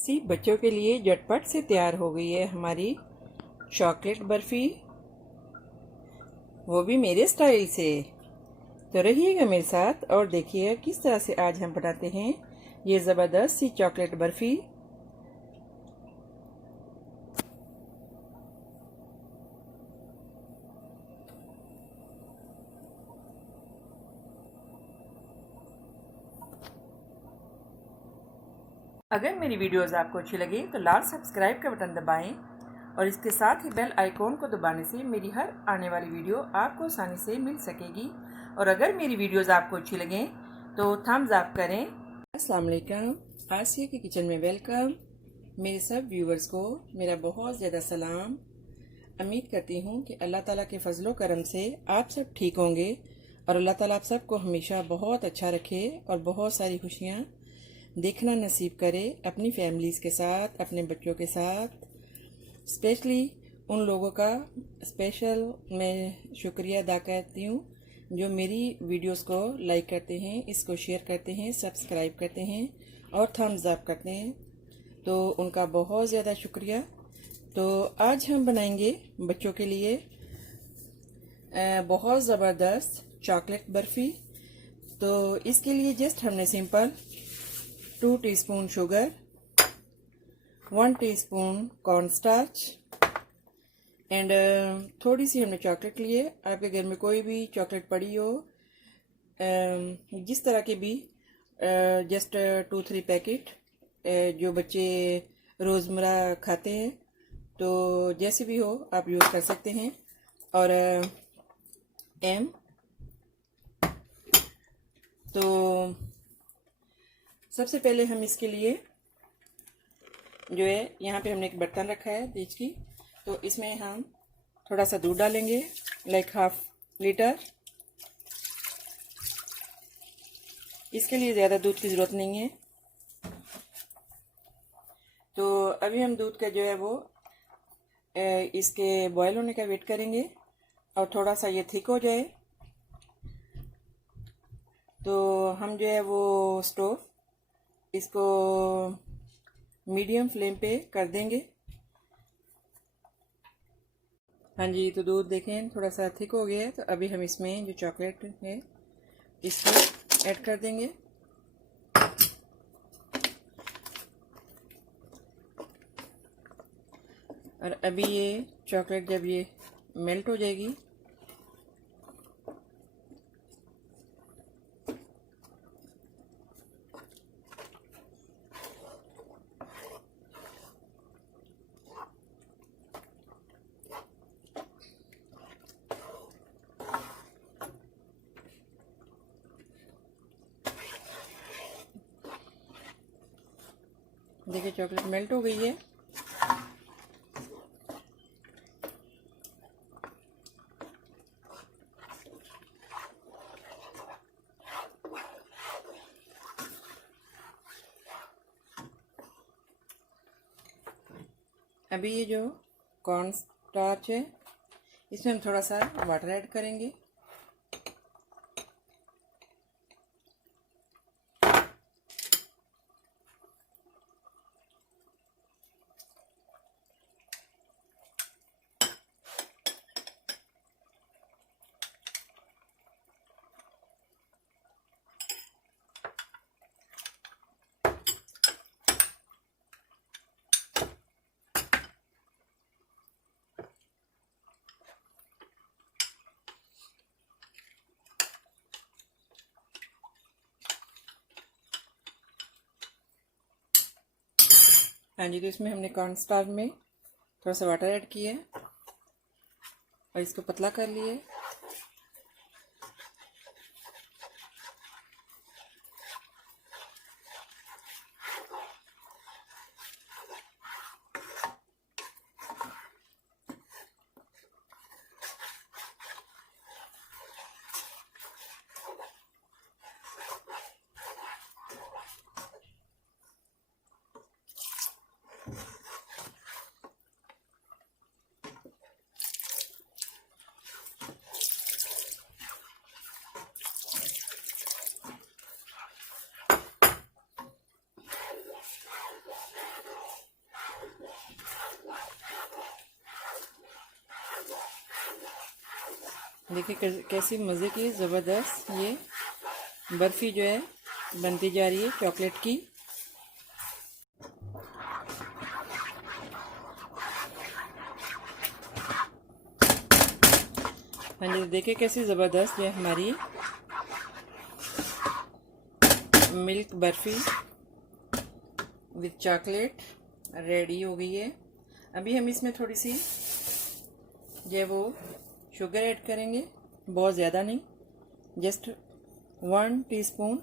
इसी बच्चों के लिए झटपट से तैयार हो गई है हमारी चॉकलेट बर्फ़ी, वो भी मेरे स्टाइल से। तो रहिएगा मेरे साथ और देखिए किस तरह से आज हम बनाते हैं ये ज़बरदस्त सी चॉकलेट बर्फ़ी। अगर मेरी वीडियोस आपको अच्छी लगे तो लाल सब्सक्राइब का बटन दबाएं और इसके साथ ही बेल आइकॉन को दबाने से मेरी हर आने वाली वीडियो आपको आसानी से मिल सकेगी। और अगर मेरी वीडियोस आपको अच्छी लगें तो थम्स अप करें। अस्सलाम वालेकुम, आसिया के किचन में वेलकम। मेरे सब व्यूवर्स को मेरा बहुत ज़्यादा सलाम। उम्मीद करती हूँ कि अल्लाह ताला के फजलो करम से आप सब ठीक होंगे और अल्लाह ताला आप सबको हमेशा बहुत अच्छा रखे और बहुत सारी खुशियाँ देखना नसीब करे अपनी फैमिलीज़ के साथ, अपने बच्चों के साथ। स्पेशली उन लोगों का स्पेशल मैं शुक्रिया अदा करती हूँ जो मेरी वीडियोस को लाइक करते हैं, इसको शेयर करते हैं, सब्सक्राइब करते हैं और थम्स अप करते हैं, तो उनका बहुत ज़्यादा शुक्रिया। तो आज हम बनाएंगे बच्चों के लिए बहुत ज़बरदस्त चॉकलेट बर्फ़ी। तो इसके लिए जस्ट हमने simple 2 teaspoon sugar, 1 teaspoon corn starch and थोड़ी सी हमने चॉकलेट लिए। आपके घर में कोई भी चॉकलेट पड़ी हो, जिस तरह की भी, जस्ट 2-3 पैकेट जो बच्चे रोज़मर्रा खाते हैं, तो जैसे भी हो आप यूज़ कर सकते हैं। और एम तो सबसे पहले हम इसके लिए जो है यहाँ पे हमने एक बर्तन रखा है बीच की, तो इसमें हम थोड़ा सा दूध डालेंगे, लाइक 1/2 लीटर। इसके लिए ज़्यादा दूध की ज़रूरत नहीं है। तो अभी हम दूध का जो है वो इसके बॉयल होने का वेट करेंगे और थोड़ा सा ये थिक हो जाए तो हम जो है वो स्टोव इसको मीडियम फ्लेम पे कर देंगे। हाँ जी, तो दूध देखें थोड़ा सा थिक हो गया है, तो अभी हम इसमें जो चॉकलेट है इसको ऐड कर देंगे। और अभी ये चॉकलेट जब ये मेल्ट हो जाएगी देखिए चॉकलेट मेल्ट हो गई है। अभी ये जो कॉर्न स्टार्च है इसमें हम थोड़ा सा वाटर ऐड करेंगे। हाँ जी, तो इसमें हमने कॉर्न स्टार्च में थोड़ा सा वाटर ऐड किया है और इसको पतला कर लिए। देखिए कैसी मज़े की ज़बरदस्त ये बर्फ़ी जो है बनती जा रही है चॉकलेट की। हाँ जी, देखिए कैसी ज़बरदस्त है हमारी milk barfi with chocolate ready हो गई है। अभी हम इसमें थोड़ी सी जो है वो शुगर ऐड करेंगे, बहुत ज़्यादा नहीं, जस्ट 1 टीस्पून।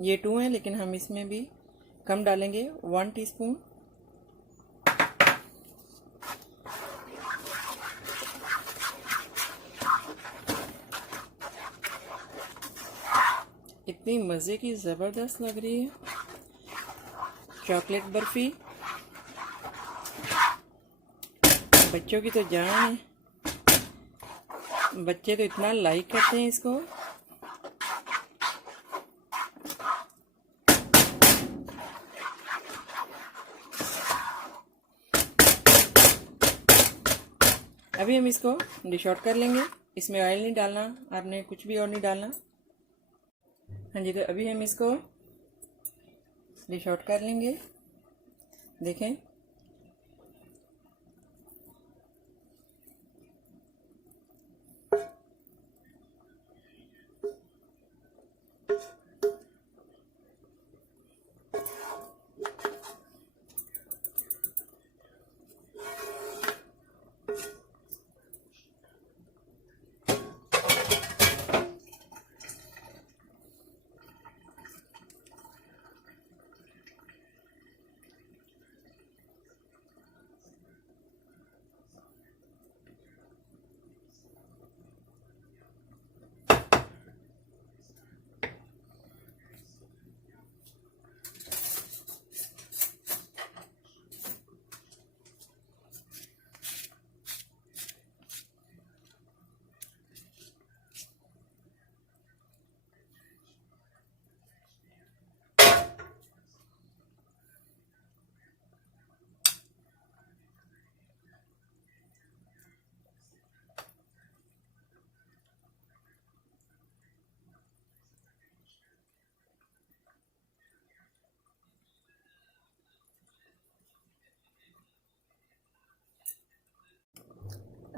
ये 2 है लेकिन हम इसमें भी कम डालेंगे, 1 टीस्पून। इतनी मज़े की ज़बरदस्त लग रही है चॉकलेट बर्फ़ी, बच्चों की तो जान है, बच्चे तो इतना लाइक करते हैं इसको। अभी हम इसको डिश आउट कर लेंगे। इसमें ऑयल नहीं डालना, आपने कुछ भी और नहीं डालना। हाँ जी, तो अभी हम इसको डिश आउट कर लेंगे। देखें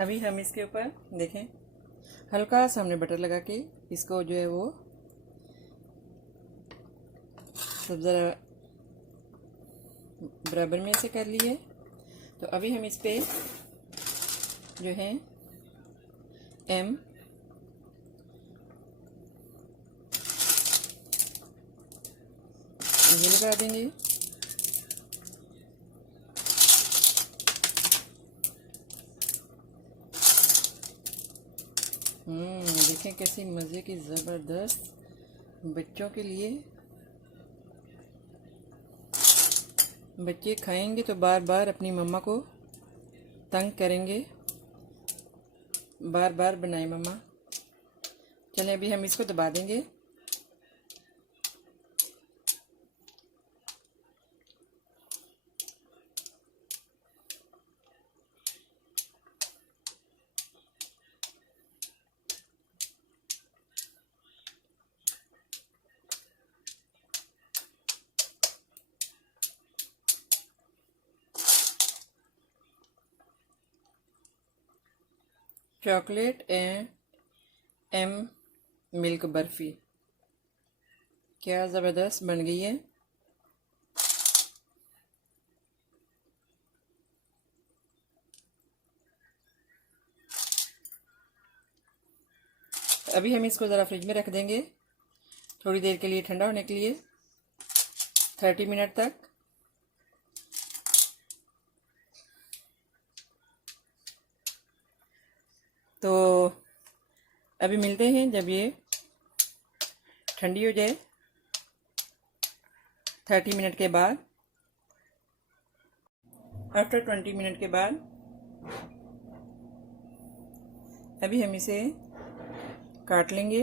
अभी हम इसके ऊपर देखें हल्का सा हमने बटर लगा के इसको जो है वो सब ज़रा बराबर में से कर लिए। तो अभी हम इस पे जो है एम ये लगा देंगे। देखें कैसी मज़े की ज़बरदस्त बच्चों के लिए। बच्चे खाएंगे तो बार बार अपनी मम्मा को तंग करेंगे, बार बार बनाए मम्मा। चलें अभी हम इसको दबा देंगे। Chocolate and um milk barfi क्या ज़बरदस्त बन गई है। अभी हम इसको ज़रा फ्रिज में रख देंगे थोड़ी देर के लिए, ठंडा होने के लिए, 30 मिनट तक। तो अभी मिलते हैं जब ये ठंडी हो जाए, 30 मिनट के बाद। आफ्टर 20 मिनट के बाद अभी हम इसे काट लेंगे।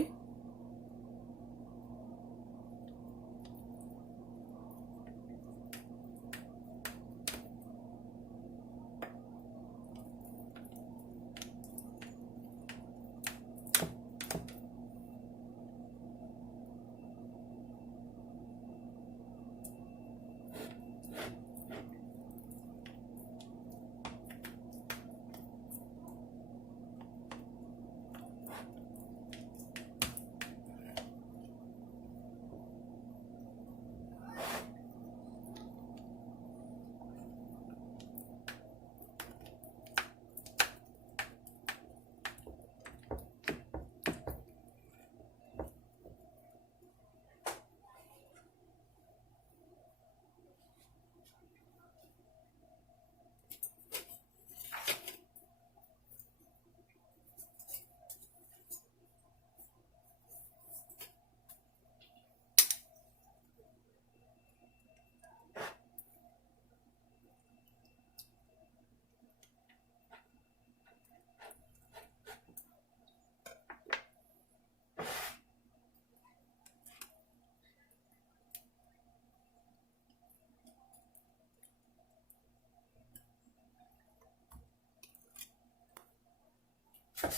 हाँ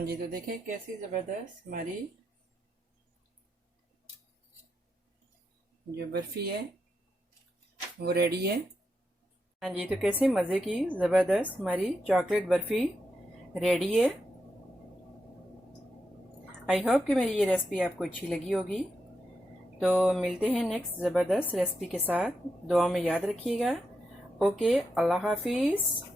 जी, तो देखें कैसी ज़बरदस्त हमारी जो बर्फ़ी है वो रेडी है। हाँ जी, तो कैसे मज़े की ज़बरदस्त हमारी चॉकलेट बर्फ़ी रेडी है। आई होप कि मेरी ये रेसिपी आपको अच्छी लगी होगी। तो मिलते हैं नेक्स्ट ज़बरदस्त रेसिपी के साथ। दुआ में याद रखिएगा। ओके, अल्लाह हाफिज़।